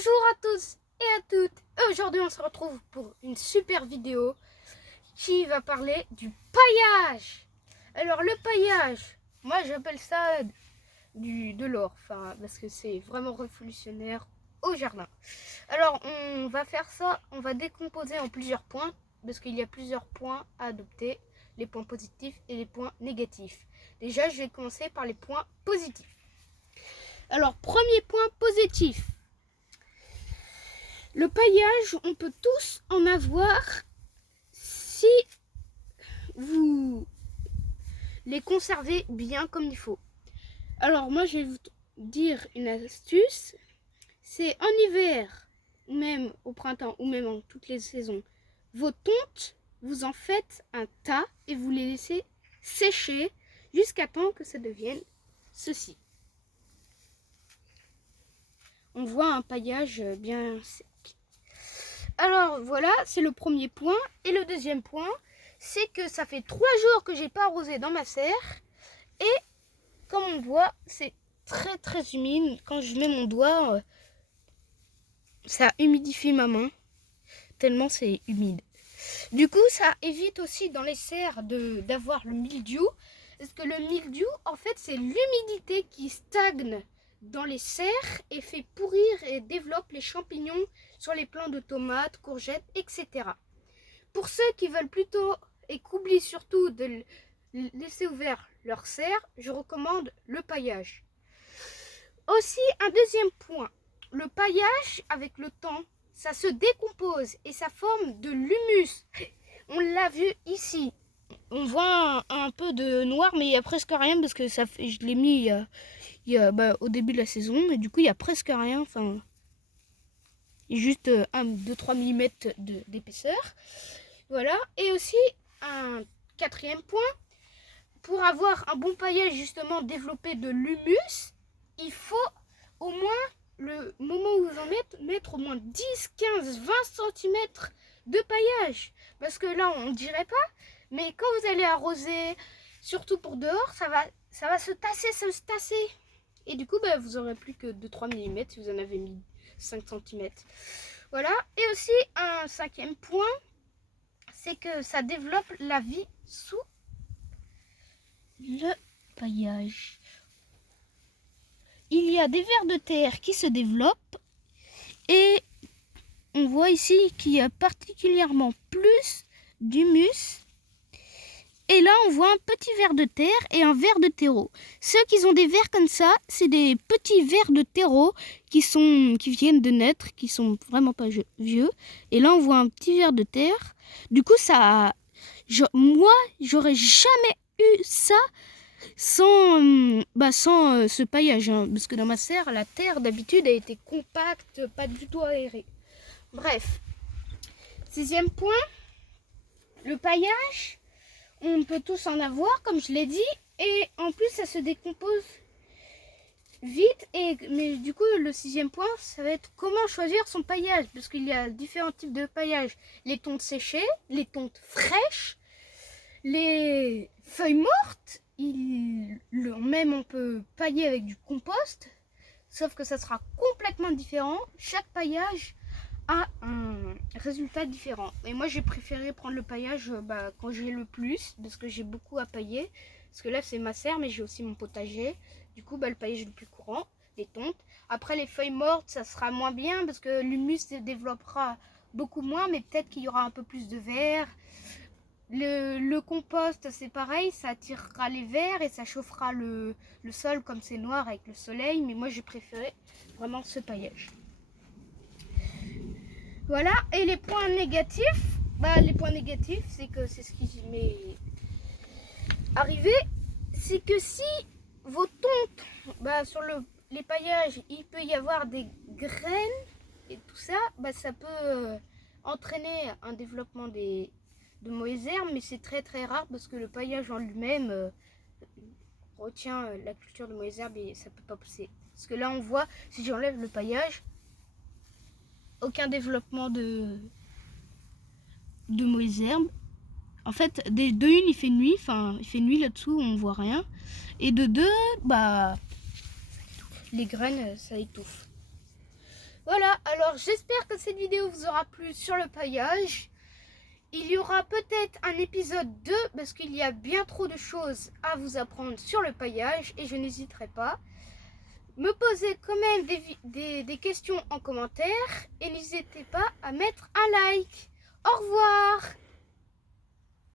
Bonjour à tous et à toutes. Aujourd'hui, on se retrouve pour une super vidéo qui va parler du paillage. Alors, le paillage, moi j'appelle ça de l'or, parce que c'est vraiment révolutionnaire au jardin. Alors, on va faire ça, on va décomposer en plusieurs points, parce qu'il y a plusieurs points à adopter, les points positifs et les points négatifs. Déjà, je vais commencer par les points positifs. Alors, premier point positif. Le paillage, on peut tous en avoir si vous les conservez bien comme il faut. Alors moi, je vais vous dire une astuce. C'est en hiver, ou même au printemps, ou même en toutes les saisons, vos tontes, vous en faites un tas et vous les laissez sécher jusqu'à temps que ça devienne ceci. On voit un paillage bien sec. Alors voilà, c'est le premier point. Et le deuxième point, c'est que ça fait 3 jours que j'ai pas arrosé dans ma serre. Et comme on voit, c'est très humide. Quand je mets mon doigt, ça humidifie ma main. Tellement c'est humide. Du coup, ça évite aussi dans les serres d'avoir le mildiou. Parce que le mildiou, en fait, c'est l'humidité qui stagne dans les serres et fait pourrir et développe les champignons sur les plants de tomates, courgettes, etc. Pour ceux qui veulent plutôt, et qu'oublient surtout de laisser ouvert leur serre, je recommande le paillage. Aussi, un deuxième point, le paillage, avec le temps, ça se décompose et ça forme de l'humus. On l'a vu ici. On voit un peu de noir, mais il n'y a presque rien parce que je l'ai mis au début de la saison, et du coup il n'y a presque rien. Enfin, il y a juste 2-3 mm d'épaisseur. Voilà. Et aussi un quatrième point, pour avoir un bon paillage, justement développer de l'humus, il faut au moins, le moment où vous en mettre au moins 10, 15, 20 cm de paillage. Parce que là, on ne dirait pas, mais quand vous allez arroser, surtout pour dehors, ça va se tasser. Et du coup, vous aurez plus que 2-3 mm si vous en avez mis 5 cm. Voilà. Et aussi, un cinquième point, c'est que ça développe la vie sous le paillage. Il y a des vers de terre qui se développent et on voit ici qu'il y a particulièrement plus d'humus. Et là, on voit un petit ver de terre et un ver de terreau. Ceux qui ont des vers comme ça, c'est des petits vers de terreau qui viennent de naître, qui sont vraiment pas vieux. Et là, on voit un petit ver de terre. Du coup, moi, j'aurais jamais eu ça sans ce paillage, hein, parce que dans ma serre, la terre d'habitude a été compacte, pas du tout aérée. Bref, sixième point, le paillage, on peut tous en avoir, comme je l'ai dit, et en plus ça se décompose vite. Mais du coup, le sixième point, ça va être comment choisir son paillage, parce qu'il y a différents types de paillage. Les tontes séchées, les tontes fraîches, les feuilles mortes. Même on peut pailler avec du compost, sauf que ça sera complètement différent. Chaque paillage a un résultat différent. Et moi j'ai préféré prendre le paillage quand j'ai le plus, parce que j'ai beaucoup à pailler. Parce que là c'est ma serre, mais j'ai aussi mon potager. Du coup le paillage le plus courant, les tontes. Après les feuilles mortes, ça sera moins bien parce que l'humus se développera beaucoup moins, mais peut-être qu'il y aura un peu plus de vers. Le compost, c'est pareil, ça attirera les vers et ça chauffera le sol comme c'est noir avec le soleil. Mais moi, j'ai préféré vraiment ce paillage. Voilà, et les points négatifs, c'est que c'est ce qui m'est arrivé. C'est que si vos tontes, sur les paillages, il peut y avoir des graines et tout ça, ça peut entraîner un développement de mauvaises herbes, mais c'est très rare parce que le paillage en lui-même retient la culture de mauvaises herbes et ça peut pas pousser. Parce que là on voit, si j'enlève le paillage, aucun développement de mauvaises herbes. En fait, de une, il fait nuit là-dessous, on voit rien. Et de deux, les graines, ça étouffe. Voilà, alors Alors j'espère que cette vidéo vous aura plu sur le paillage. Il y aura peut-être un épisode 2 parce qu'il y a bien trop de choses à vous apprendre sur le paillage et je n'hésiterai pas. Me posez quand même des questions en commentaire et n'hésitez pas à mettre un like. Au revoir!